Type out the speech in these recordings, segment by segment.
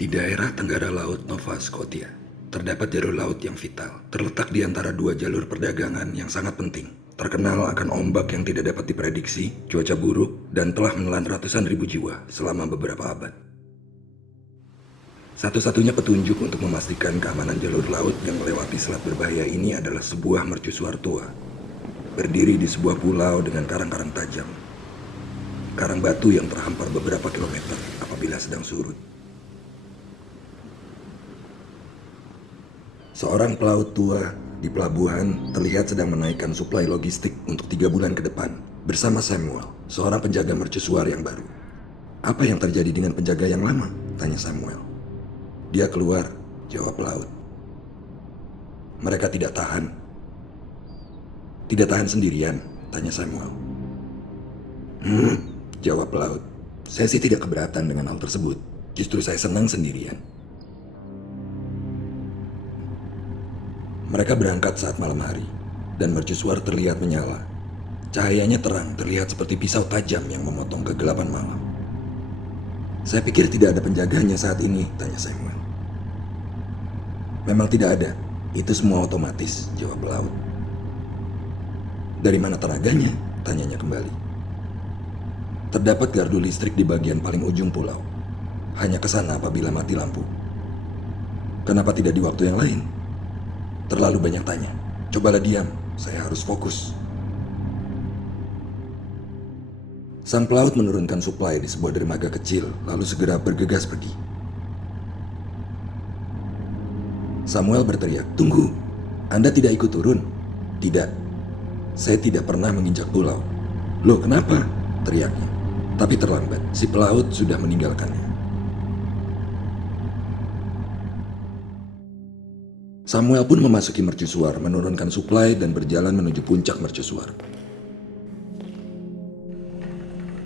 Di daerah tenggara laut Nova Scotia, terdapat jalur laut yang vital, terletak di antara dua jalur perdagangan yang sangat penting. Terkenal akan ombak yang tidak dapat diprediksi, cuaca buruk, dan telah menelan ratusan ribu jiwa selama beberapa abad. Satu-satunya petunjuk untuk memastikan keamanan jalur laut yang melewati selat berbahaya ini adalah sebuah mercusuar tua. Berdiri di sebuah pulau dengan karang-karang tajam. Karang batu yang terhampar beberapa kilometer apabila sedang surut. Seorang pelaut tua di pelabuhan terlihat sedang menaikkan suplai logistik untuk 3 bulan ke depan bersama Samuel, seorang penjaga mercusuar yang baru. Apa yang terjadi dengan penjaga yang lama? Tanya Samuel. Dia keluar, jawab pelaut. Mereka tidak tahan. Tidak tahan sendirian? Tanya Samuel. Jawab pelaut. Saya sih tidak keberatan dengan hal tersebut. Justru saya senang sendirian. Mereka berangkat saat malam hari, dan mercusuar terlihat menyala. Cahayanya terang, terlihat seperti pisau tajam yang memotong kegelapan malam. Saya pikir tidak ada penjaganya saat ini, tanya Samuel. Memang tidak ada, itu semua otomatis, jawab pelaut. Dari mana tenaganya? Tanyanya kembali. Terdapat gardu listrik di bagian paling ujung pulau. Hanya ke sana apabila mati lampu. Kenapa tidak di waktu yang lain? Terlalu banyak tanya. Cobalah diam, saya harus fokus. Sang pelaut menurunkan suplai di sebuah dermaga kecil, lalu segera bergegas pergi. Samuel berteriak, "Tunggu! Anda tidak ikut turun?" "Tidak. Saya tidak pernah menginjak pulau." "Loh, kenapa?" teriaknya. Tapi terlambat, si pelaut sudah meninggalkannya. Samuel pun memasuki mercusuar, menurunkan suplai dan berjalan menuju puncak mercusuar.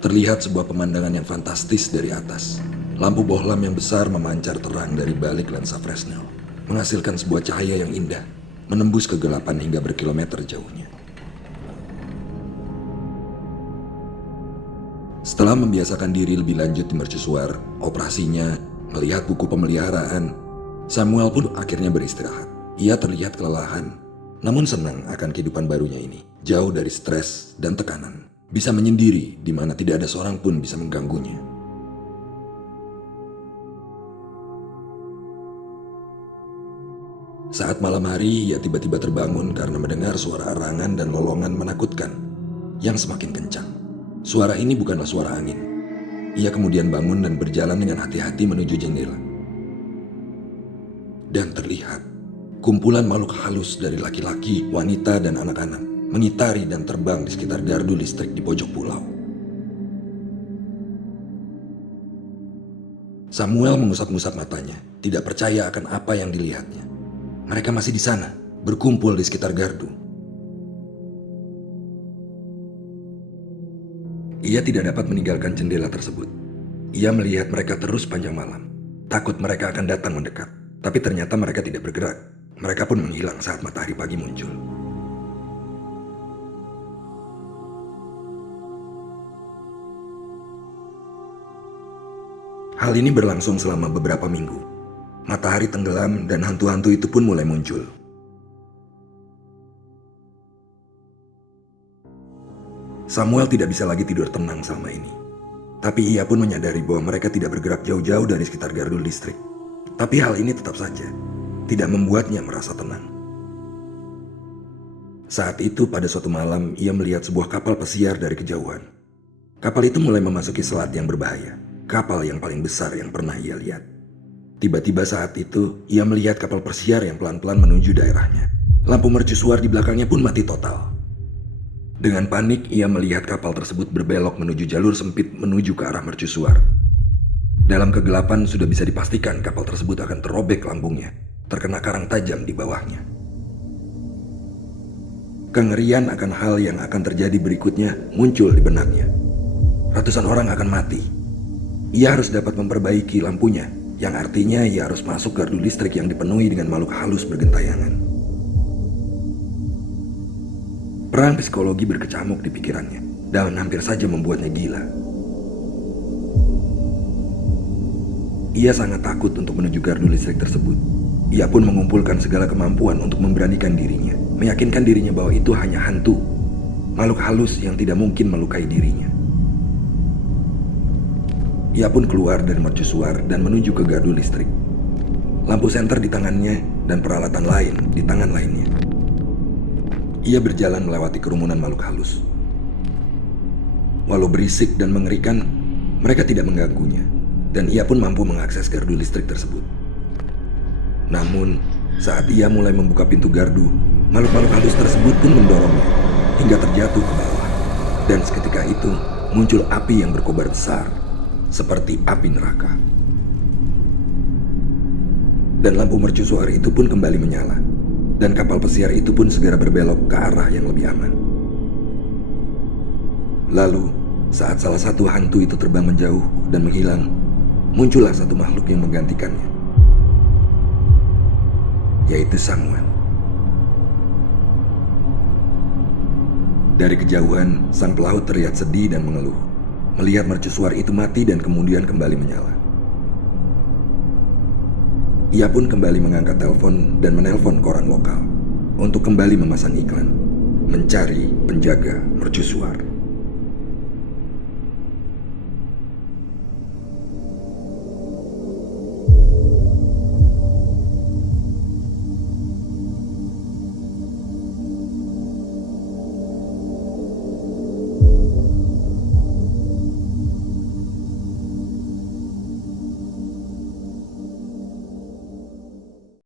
Terlihat sebuah pemandangan yang fantastis dari atas. Lampu bohlam yang besar memancar terang dari balik lensa Fresnel, menghasilkan sebuah cahaya yang indah, menembus kegelapan hingga berkilometer jauhnya. Setelah membiasakan diri lebih lanjut di mercusuar, operasinya, melihat buku pemeliharaan, Samuel pun akhirnya beristirahat. Ia terlihat kelelahan, namun senang akan kehidupan barunya ini. Jauh dari stres dan tekanan. Bisa menyendiri di mana tidak ada seorang pun bisa mengganggunya. Saat malam hari, ia tiba-tiba terbangun karena mendengar suara arangan dan lolongan menakutkan yang semakin kencang. Suara ini bukanlah suara angin. Ia kemudian bangun dan berjalan dengan hati-hati menuju jendela. Dan terlihat kumpulan makhluk halus dari laki-laki, wanita, dan anak-anak mengitari dan terbang di sekitar gardu listrik di pojok pulau. Samuel mengusap-ngusap matanya, tidak percaya akan apa yang dilihatnya. Mereka masih di sana, berkumpul di sekitar gardu. Ia tidak dapat meninggalkan jendela tersebut. Ia melihat mereka terus panjang malam. Takut mereka akan datang mendekat, tapi ternyata mereka tidak bergerak. Mereka pun menghilang saat matahari pagi muncul. Hal ini berlangsung selama beberapa minggu. Matahari tenggelam dan hantu-hantu itu pun mulai muncul. Samuel tidak bisa lagi tidur tenang selama ini. Tapi ia pun menyadari bahwa mereka tidak bergerak jauh-jauh dari sekitar gardu listrik. Tapi hal ini tetap saja tidak membuatnya merasa tenang. Saat itu pada suatu malam ia melihat sebuah kapal pesiar dari kejauhan. Kapal itu mulai memasuki selat yang berbahaya. Kapal yang paling besar yang pernah ia lihat. Tiba-tiba saat itu ia melihat kapal pesiar yang pelan-pelan menuju daerahnya. Lampu mercusuar di belakangnya pun mati total. Dengan panik ia melihat kapal tersebut berbelok menuju jalur sempit menuju ke arah mercusuar. Dalam kegelapan sudah bisa dipastikan kapal tersebut akan terobek lambungnya, terkena karang tajam di bawahnya. Kengerian akan hal yang akan terjadi berikutnya muncul di benaknya. Ratusan orang akan mati. Ia harus dapat memperbaiki lampunya, yang artinya ia harus masuk gardu listrik yang dipenuhi dengan makhluk halus bergentayangan. Perang psikologi berkecamuk di pikirannya, dan hampir saja membuatnya gila. Ia sangat takut untuk menuju gardu listrik tersebut. Ia pun mengumpulkan segala kemampuan untuk memberanikan dirinya, meyakinkan dirinya bahwa itu hanya hantu, makhluk halus yang tidak mungkin melukai dirinya. Ia pun keluar dari mercusuar dan menuju ke gardu listrik. Lampu senter di tangannya dan peralatan lain di tangan lainnya. Ia berjalan melewati kerumunan makhluk halus. Walau berisik dan mengerikan, mereka tidak mengganggunya, dan ia pun mampu mengakses gardu listrik tersebut. Namun, saat ia mulai membuka pintu gardu, makhluk-makhluk halus tersebut pun mendorongnya hingga terjatuh ke bawah. Dan seketika itu, muncul api yang berkobar besar, seperti api neraka. Dan lampu mercusuar itu pun kembali menyala, dan kapal pesiar itu pun segera berbelok ke arah yang lebih aman. Lalu, saat salah satu hantu itu terbang menjauh dan menghilang, muncullah satu makhluk yang menggantikannya, yaitu Samuel. Dari kejauhan, sang pelaut terlihat sedih dan mengeluh, melihat mercusuar itu mati dan kemudian kembali menyala. Ia pun kembali mengangkat telepon dan menelpon koran lokal untuk kembali memasang iklan, mencari penjaga mercusuar.